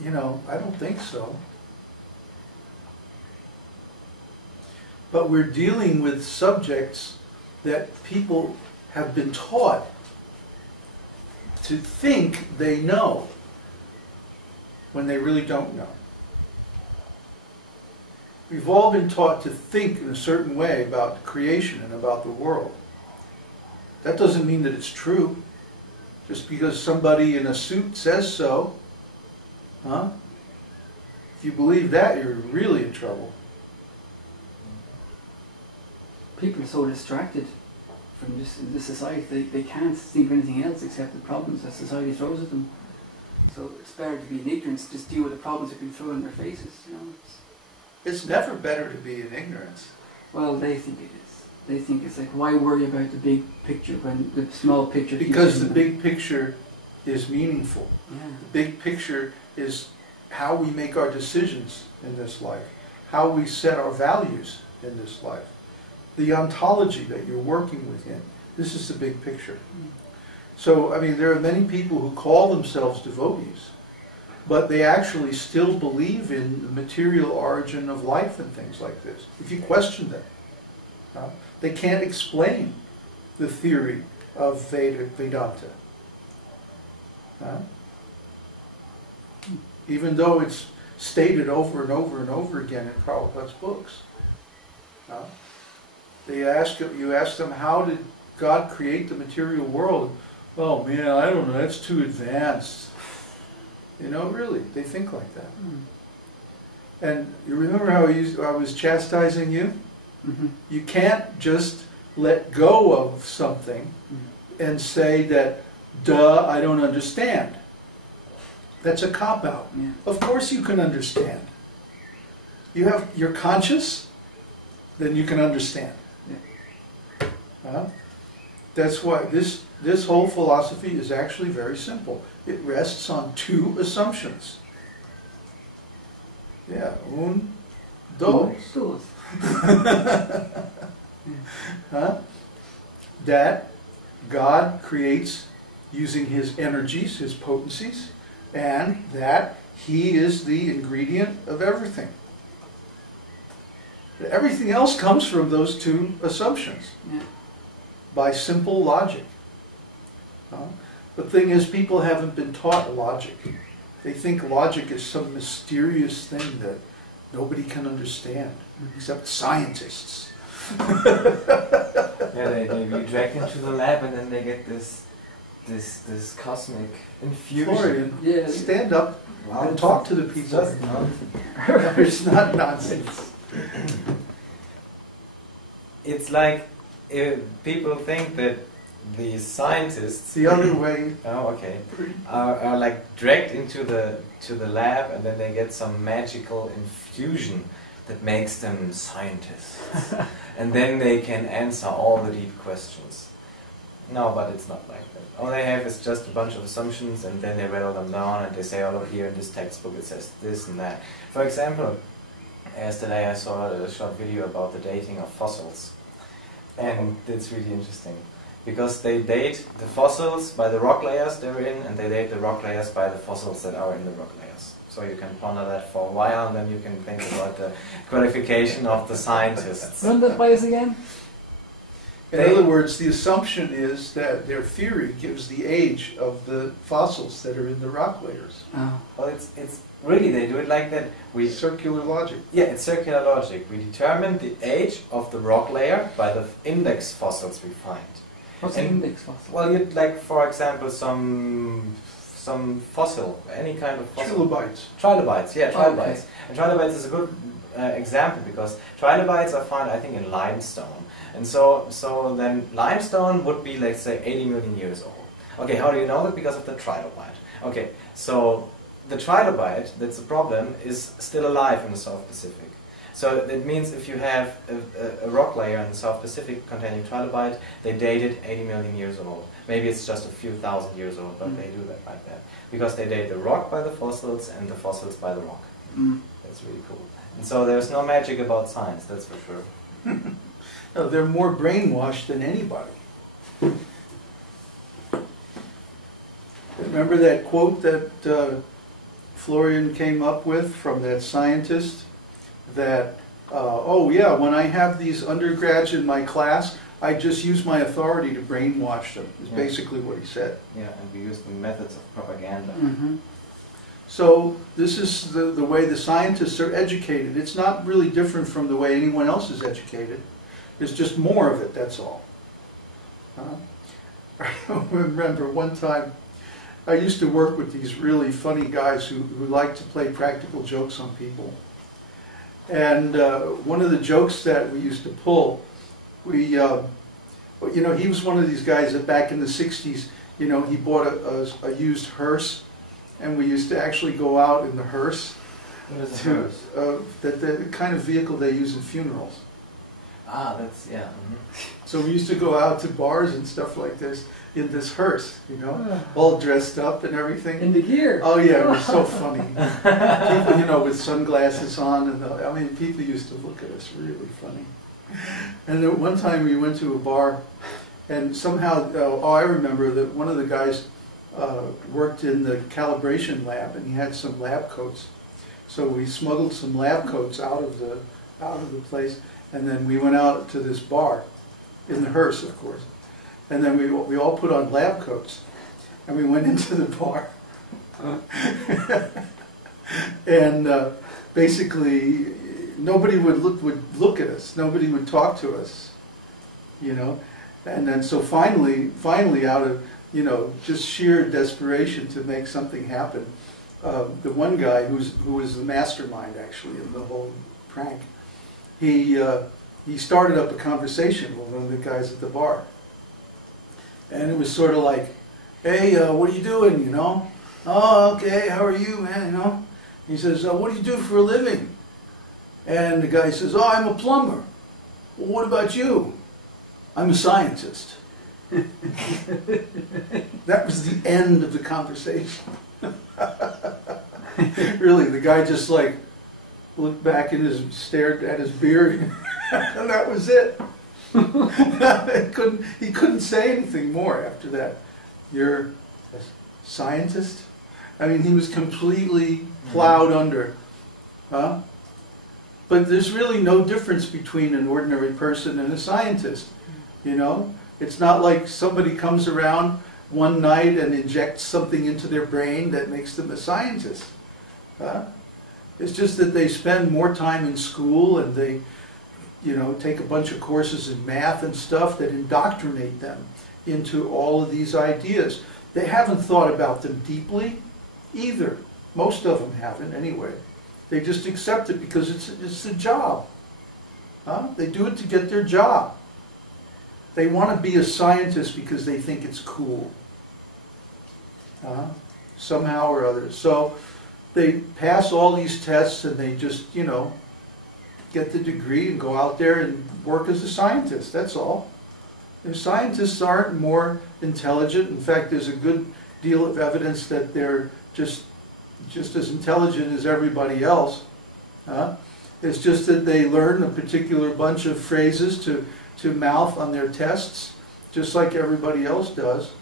You know, I don't think so. But we're dealing with subjects that people have been taught to think they know when they really don't know. We've all been taught to think in a certain way about creation and about the world. That doesn't mean that it's true. Just because somebody in a suit says so, huh? If you believe that, you're really in trouble. People are so distracted from this society, they can't think of anything else except the problems that society throws at them. So it's better to be in ignorance, just deal with the problems that can throw in their faces. You know, it's never better to be in ignorance. Well, they think it is. They think it's like, why worry about the big picture when the small picture... Because the big picture is meaningful. Yeah. The big picture is how we make our decisions in this life, how we set our values in this life. The ontology that you're working within. This is the big picture. So, I mean, there are many people who call themselves devotees, but they actually still believe in the material origin of life and things like this. If you question them, they can't explain the theory of Vedanta. Even though it's stated over and over and over again in Prabhupada's books. You ask them, how did God create the material world? Oh man, I don't know, that's too advanced. You know, really, they think like that. And you remember how I was chastising you? You can't just let go of something and say that, duh, I don't understand. That's a cop-out. Yeah. Of course you can understand. You're conscious, then you can understand. That's why this whole philosophy is actually very simple. It rests on two assumptions. Yeah, dos. That God creates using His energies, His potencies, and that He is the ingredient of everything. Everything else comes from those two assumptions. Yeah. By simple logic. The thing is, people haven't been taught logic. They think logic is some mysterious thing that nobody can understand, except scientists. Yeah, they be dragged into the lab and then they get this cosmic infusion. Florian, yeah. Stand up and talk to the people. It's just nonsense. It's not nonsense. It's like people think that the scientists, The other way. oh okay, are like dragged into the lab and then they get some magical infusion that makes them scientists, and then they can answer all the deep questions. No, but it's not like that. All they have is just a bunch of assumptions, and then they rattle them down and they say, oh look, here in this textbook it says this and that. For example, yesterday I saw a short video about the dating of fossils. And it's really interesting, because they date the fossils by the rock layers they're in, and they date the rock layers by the fossils that are in the rock layers. So you can ponder that for a while, and then you can think about the qualification of the scientists. Run that by us again? In other words, the assumption is that their theory gives the age of the fossils that are in the rock layers. Oh. Well, it's really, they do it like that. Circular logic. Yeah, it's circular logic. We determine the age of the rock layer by the index fossils we find. What's an index fossil? Well, you'd like, for example, some fossil, any kind of fossil. Trilobites. Trilobites, yeah, trilobites. Okay. And trilobites is a good example, because trilobites are found, I think, in limestone. And so then limestone would be, let's say, 80 million years old. Okay, how do you know that? Because of the trilobite. Okay, so the trilobite, that's the problem, is still alive in the South Pacific. So that means if you have a rock layer in the South Pacific containing trilobite, they date it 80 million years old. Maybe it's just a few thousand years old, but they do that like that. Because they date the rock by the fossils and the fossils by the rock. That's really cool. And so there's no magic about science, that's for sure. No, they're more brainwashed than anybody. Remember that quote that Florian came up with from that scientist that, oh yeah, when I have these undergrads in my class, I just use my authority to brainwash them, is basically what he said. Yeah, and we use the methods of propaganda. Mm-hmm. So this is the way the scientists are educated. It's not really different from the way anyone else is educated. It's just more of it, that's all. I remember one time, I used to work with these really funny guys who like to play practical jokes on people. And one of the jokes that we used to pull, he was one of these guys that back in the 60s, he bought a used hearse, and we used to actually go out in the hearse. What is a hearse? The kind of vehicle they use in funerals. Ah, that's, yeah. Mm-hmm. So we used to go out to bars and stuff like this in this hearse, all dressed up and everything. In the gear. Oh yeah, it was so funny. People, with sunglasses on, and people used to look at us really funny. And then one time we went to a bar, and somehow, I remember that one of the guys worked in the calibration lab, and he had some lab coats. So we smuggled some lab coats out of the place, and then we went out to this bar, in the hearse, of course. And then we all put on lab coats, and we went into the bar. And basically, nobody would look at us. Nobody would talk to us, And then so finally, out of just sheer desperation to make something happen, the one guy who was the mastermind actually of the whole prank, he started up a conversation with one of the guys at the bar. And it was sort of like, hey, what are you doing, Oh, okay, how are you, man, He says, what do you do for a living? And the guy says, oh, I'm a plumber. Well, what about you? I'm a scientist. That was the end of the conversation. Really, the guy just looked back and stared at his beard, and that was it. He couldn't say anything more after that. You're a scientist? He was completely plowed under. But there's really no difference between an ordinary person and a scientist. It's not like somebody comes around one night and injects something into their brain that makes them a scientist. It's just that they spend more time in school, and they take a bunch of courses in math and stuff that indoctrinate them into all of these ideas. They haven't thought about them deeply either. Most of them haven't anyway. They just accept it because it's a job. They do it to get their job. They want to be a scientist because they think it's cool. Somehow or other. So they pass all these tests, and they just, get the degree and go out there and work as a scientist. That's all. The scientists aren't more intelligent. In fact, there's a good deal of evidence that they're just as intelligent as everybody else. It's just that they learn a particular bunch of phrases to mouth on their tests, just like everybody else does.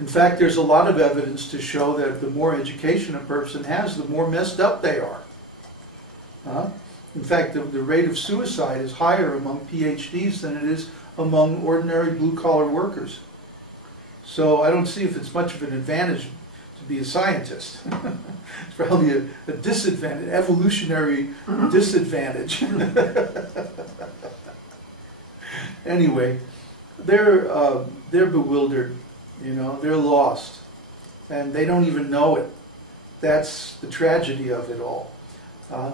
In fact, there's a lot of evidence to show that the more education a person has, the more messed up they are. In fact, the rate of suicide is higher among PhDs than it is among ordinary blue-collar workers. So I don't see if it's much of an advantage to be a scientist. It's probably a disadvantage, evolutionary disadvantage. Anyway, they're bewildered, they're lost, and they don't even know it. That's the tragedy of it all.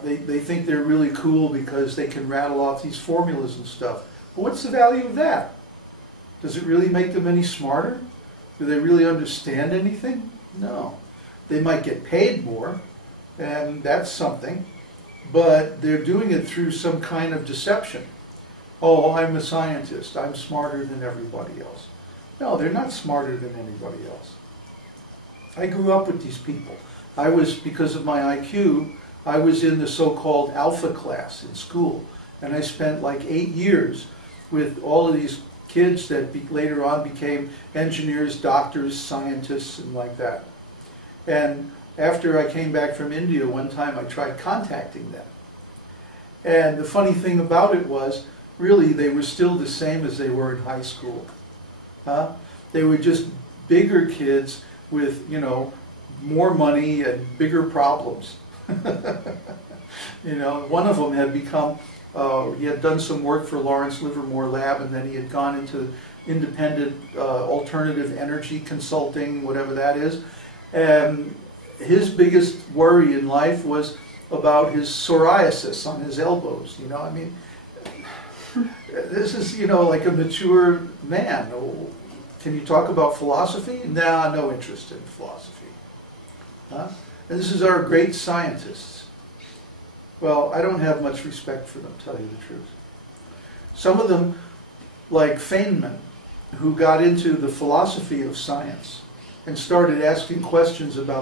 They think they're really cool because they can rattle off these formulas and stuff. But what's the value of that? Does it really make them any smarter? Do they really understand anything? No. They might get paid more, and that's something, but they're doing it through some kind of deception. Oh, I'm a scientist. I'm smarter than everybody else. No, they're not smarter than anybody else. I grew up with these people. Because of my IQ, I was in the so-called alpha class in school, and I spent like 8 years with all of these kids that later on became engineers, doctors, scientists, and like that. And after I came back from India, one time I tried contacting them. And the funny thing about it was, really, they were still the same as they were in high school. They were just bigger kids with, you know, more money and bigger problems. You know, one of them had become, he had done some work for Lawrence Livermore Lab, and then he had gone into independent alternative energy consulting, whatever that is. And his biggest worry in life was about his psoriasis on his elbows. You know, I mean, this is, you know, like a mature man. Can you talk about philosophy? Nah, no interest in philosophy. And this is our great scientists. Well, I don't have much respect for them, to tell you the truth. Some of them, like Feynman, who got into the philosophy of science and started asking questions about